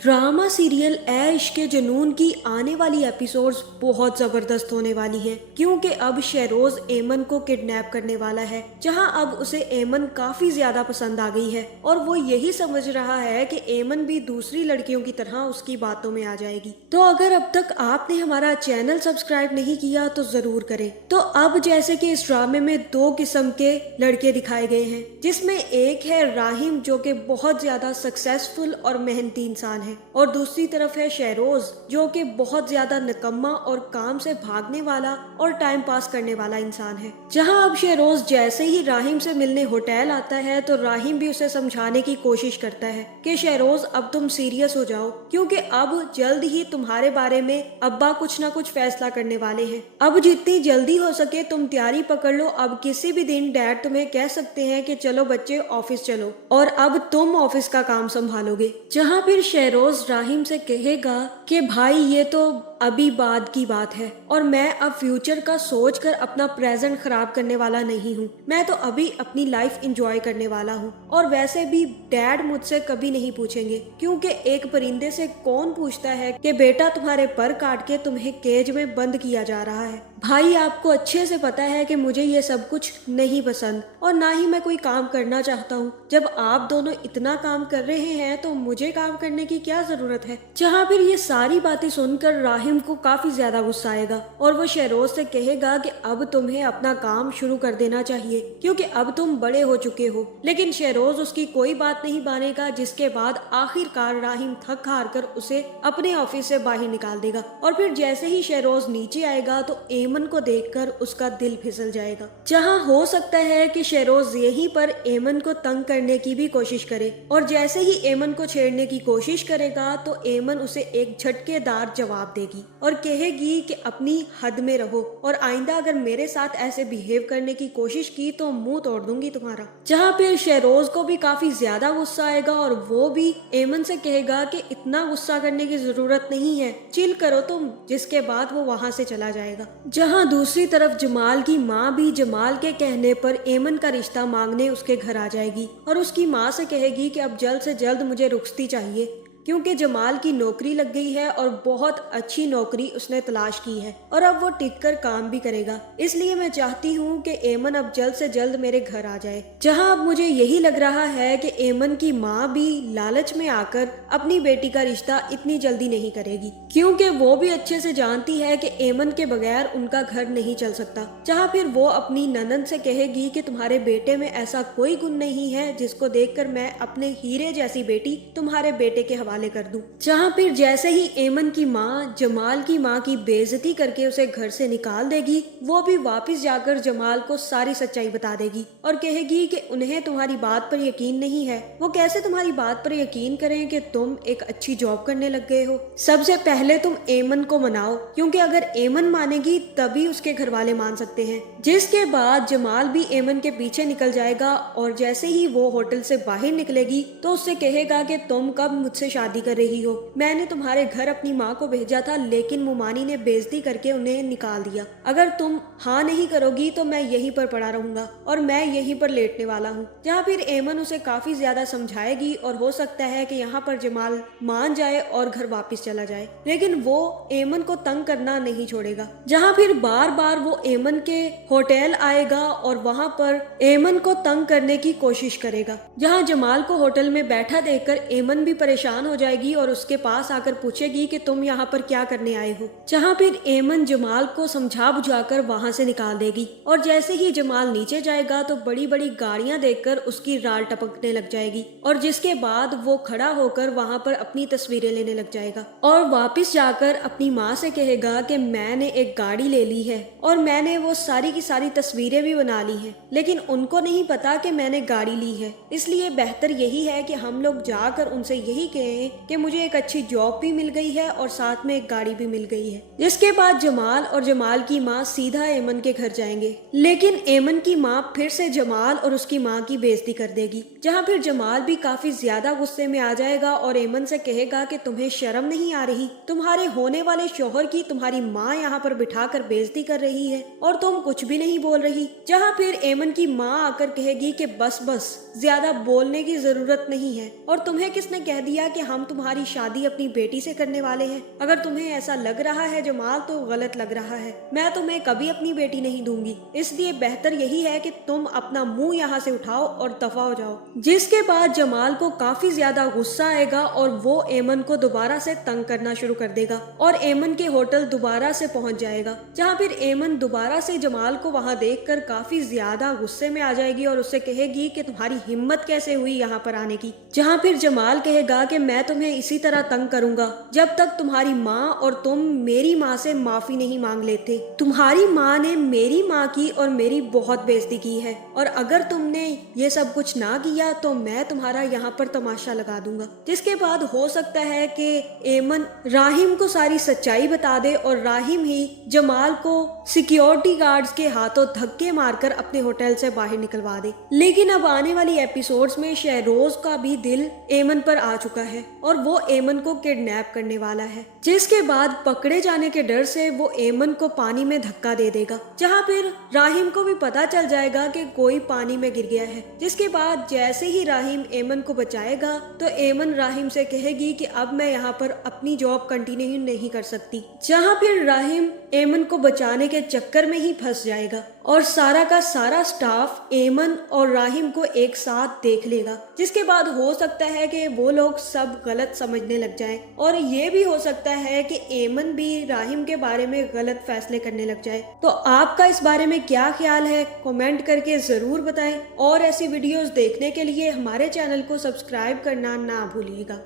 Drama serial ए इश्क़ जुनून की आने वाली एपिसोड्स बहुत जबरदस्त होने वाली हैं, क्योंकि अब शेरोज एमन को किडनैप करने वाला है, जहां अब उसे एमन काफी ज्यादा पसंद आ गई है और वो यही समझ रहा है कि एमन भी दूसरी लड़कियों की तरह उसकी बातों में आ जाएगी। तो अगर अब तक आपने हमारा चैनल सब्सक्राइब नहीं किया तो जरूर करें। तो अब जैसे कि इस ड्रामे में दो किस्म के लड़के दिखाए गए हैं, जिसमें एक है राहिम जो कि बहुत ज्यादा सक्सेसफुल और मेहनती इंसान है, और दूसरी तरफ है शेरोज जो कि बहुत ज्यादा निकम्मा और काम से भागने वाला और टाइम पास करने वाला इंसान है। जहां अब शेरोज जैसे ही राहिम से मिलने होटल आता है तो राहिम भी उसे समझाने की कोशिश करता है कि शेरोज अब तुम सीरियस हो जाओ, क्योंकि अब जल्द ही तुम्हारे बारे में अब्बा कुछ ना कुछ फैसला करने वाले हैं। अब जितनी जल्दी हो सके तुम तैयारी पकड़ लो, अब किसी भी दिन डैड तुम्हें कह सकते हैं कि चलो बच्चे ऑफिस चलो, और अब तुम ऑफिस का काम संभालोगे। जहां फिर शेरोज राहिम से कहेगा कि भाई ये तो अभी बाद की बात है और मैं अब फ्यूचर का सोच कर अपना प्रेजेंट खराब करने वाला नहीं हूँ, मैं तो अभी अपनी लाइफ एंजॉय करने वाला हूँ। और वैसे भी डैड मुझसे कभी नहीं पूछेंगे, क्योंकि एक परिंदे से कौन पूछता है कि बेटा तुम्हारे पर काट के तुम्हें केज में बंद किया जा रहा है। भाई आपको अच्छे से पता है कि मुझे ये सब कुछ नहीं पसंद और ना ही मैं कोई काम करना चाहता हूँ। जब आप दोनों इतना काम कर रहे हैं तो मुझे काम करने की क्या जरूरत है। जहाँ फिर ये सारी बातें सुनकर राहिम को काफी ज्यादा गुस्सा आएगा और वो शेरोज से कहेगा कि अब तुम्हें अपना काम शुरू कर देना चाहिए, क्योंकि अब तुम बड़े हो चुके हो। लेकिन शेरोज उसकी कोई बात नहीं मानेगा, जिसके बाद आखिरकार राहिम थक हार कर उसे अपने ऑफिस से बाहर निकाल देगा। और फिर जैसे ही शेरोज नीचे आएगा तो एमन को देखकर उसका दिल फिसल जाएगा। जहां हो सकता है कि शेरोज यहीं पर एमन को तंग करने की भी कोशिश करे, और जैसे ही एमन को छेड़ने की कोशिश करेगा तो एमन उसे एक झटकेदार जवाब देगी और कहेगी कि अपनी हद में रहो, और आइंदा अगर मेरे साथ ऐसे बिहेव करने की कोशिश की तो मुंह तोड़ दूंगी तुम्हारा। जहां फिर शेरोज को भी काफी ज्यादा गुस्सा आएगा और वो भी एमन से कहेगा कि इतना गुस्सा करने की जरूरत नहीं है, चिल करो तुम, जिसके बाद वो वहां से चला जाएगा। जहां दूसरी तरफ जमाल की माँ भी जमाल के कहने पर एमन का रिश्ता मांगने उसके घर आ जाएगी और उसकी माँ से कहेगी कि अब जल्द से जल्द मुझे रुखसती चाहिए, क्योंकि जमाल की नौकरी लग गई है और बहुत अच्छी नौकरी उसने तलाश की है और अब वो टिक कर काम भी करेगा। इसलिए मैं चाहती हूँ कि एमन अब जल्द से जल्द मेरे घर आ जाए। जहाँ अब मुझे यही लग रहा है कि एमन की माँ भी लालच में आकर अपनी बेटी का रिश्ता इतनी जल्दी नहीं करेगी, क्योंकि वो भी अच्छे से जानती है कि एमन के बगैर उनका घर नहीं चल सकता। जहाँ फिर वो अपनी ननद से कहेगी कि तुम्हारे बेटे में ऐसा कोई गुण नहीं है जिसको देखकर मैं अपने हीरे जैसी बेटी तुम्हारे बेटे के हवाले कर दूं। जहां फिर जैसे ही एमन की माँ जमाल की माँ की बेइज्जती करके उसे घर से निकाल देगी, वो भी वापस जाकर जमाल को सारी सच्चाई बता देगी और कहेगी कि उन्हें तुम्हारी बात पर यकीन नहीं है। वो कैसे तुम्हारी बात पर यकीन करें कि तुम एक अच्छी जॉब करने लग गए हो। सबसे पहले तुम एमन को मनाओ, क्योंकि अगर एमन मानेगी तभी उसके घर वाले मान सकते हैं। जिसके बाद जमाल भी एमन के पीछे निकल जाएगा और जैसे ही वो होटल से बाहर निकलेगी तो उससे कहेगा कि तुम कब मुझसे शादी कर रही हो। मैंने तुम्हारे घर अपनी माँ को भेजा था, लेकिन मुमानी ने बेइज्जती करके उन्हें निकाल दिया। अगर तुम हाँ नहीं करोगी तो मैं यहीं पर पड़ा रहूंगा और मैं यहीं पर लेटने वाला हूँ। जहाँ फिर एमन उसे काफी ज्यादा समझाएगी और हो सकता है कि यहाँ पर जमाल मान जाए और घर वापस चला जाए, लेकिन वो एमन को तंग करना नहीं छोड़ेगा। जहाँ फिर बार बार वो एमन के होटल आएगा और वहाँ पर एमन को तंग करने की कोशिश करेगा। जहाँ जमाल को होटल में बैठा देखकर एमन भी परेशान हो जाएगी और उसके पास आकर पूछेगी कि तुम यहाँ पर क्या करने आए हो। जहाँ फिर एमन जमाल को समझा बुझाकर वहाँ से निकाल देगी और जैसे ही जमाल नीचे जाएगा तो बड़ी बड़ी गाड़ियां देखकर उसकी राल टपकने लग जाएगी, और जिसके बाद वो खड़ा होकर वहाँ पर अपनी तस्वीरें लेने लग जाएगा और वापस जाकर अपनी माँ से कहेगा कि मैंने एक गाड़ी ले ली है और मैंने वो सारी की सारी तस्वीरें भी बना ली हैं, लेकिन उनको नहीं पता कि मैंने गाड़ी ली है। इसलिए बेहतर यही है कि हम लोग जाकर उनसे यही कहें कि मुझे एक अच्छी जॉब भी मिल गई है और साथ में एक गाड़ी भी मिल गई है। जिसके बाद जमाल और जमाल की माँ सीधा एमन के घर जाएंगे, लेकिन एमन की माँ फिर से जमाल और उसकी माँ की बेइज्जती कर देगी। जहाँ फिर जमाल भी काफी ज्यादा गुस्से में आ जाएगा और एमन से कहेगा कि तुम्हें शर्म नहीं आ रही, तुम्हारे होने वाले शोहर की तुम्हारी माँ यहाँ पर बिठा कर बेइज्जती कर रही है और तुम कुछ भी नहीं बोल रही। जहाँ फिर एमन की माँ आकर कहेगी कि बस बस ज्यादा बोलने की जरूरत नहीं है, और तुम्हें किसने कह दिया कि हम तुम्हारी शादी अपनी बेटी से करने वाले हैं। अगर तुम्हें ऐसा लग रहा है जमाल तो गलत लग रहा है, मैं तुम्हें कभी अपनी बेटी नहीं दूंगी, इसलिए बेहतर यही है कि तुम अपना मुंह यहाँ से उठाओ और दफा हो जाओ। जिसके बाद जमाल को काफी ज्यादा गुस्सा आएगा और वो एमन को दोबारा से तंग करना शुरू कर देगा और एमन के होटल दोबारा से पहुंच जाएगा, जहाँ फिर एमन दोबारा से जमाल को वहाँ देखकर काफी ज्यादा गुस्से में आ जाएगी और उससे कहेगी कि तुम्हारी हिम्मत कैसे हुई यहाँ पर आने की। जहाँ फिर जमाल कहेगा कि मैं तुम्हें इसी तरह तंग करूंगा जब तक तुम्हारी माँ और तुम मेरी माँ से माफी नहीं मांग लेते। तुम्हारी माँ ने मेरी माँ की और मेरी बहुत बेइज्जती की है, और अगर तुमने ये सब कुछ ना किया तो मैं तुम्हारा यहाँ पर तमाशा लगा दूंगा। जिसके बाद हो सकता है कि एमन राहिम को सारी सच्चाई बता दे और राहिम ही जमाल को सिक्योरिटी गार्ड्स के हाथों धक्के मारकर अपने होटल से बाहर निकलवा दे। लेकिन अब आने वाली एपिसोड्स में शहरोज का भी दिल एमन पर आ चुका है और वो एमन को किडनैप करने वाला है, जिसके बाद पकड़े जाने के डर से वो एमन को पानी में धक्का दे देगा, जहाँ फिर राहिम को भी पता चल जाएगा कि कोई पानी में गिर गया है। जिसके बाद जैसे ही राहिम एमन को बचाएगा तो एमन राहिम से कहेगी कि अब मैं यहाँ पर अपनी जॉब कंटिन्यू नहीं कर सकती, जहाँ फिर राहिम एमन को बचाने के चक्कर में ही फंस जाएगा और सारा का सारा स्टाफ एमन और राहिम को एक साथ देख लेगा। जिसके बाद हो सकता है कि वो लोग सब गलत समझने लग जाएं और ये भी हो सकता है कि एमन भी राहिम के बारे में गलत फैसले करने लग जाए। तो आपका इस बारे में क्या ख्याल है, कमेंट करके जरूर बताएं और ऐसी वीडियोस देखने के लिए हमारे चैनल को सब्सक्राइब करना ना भूलिएगा।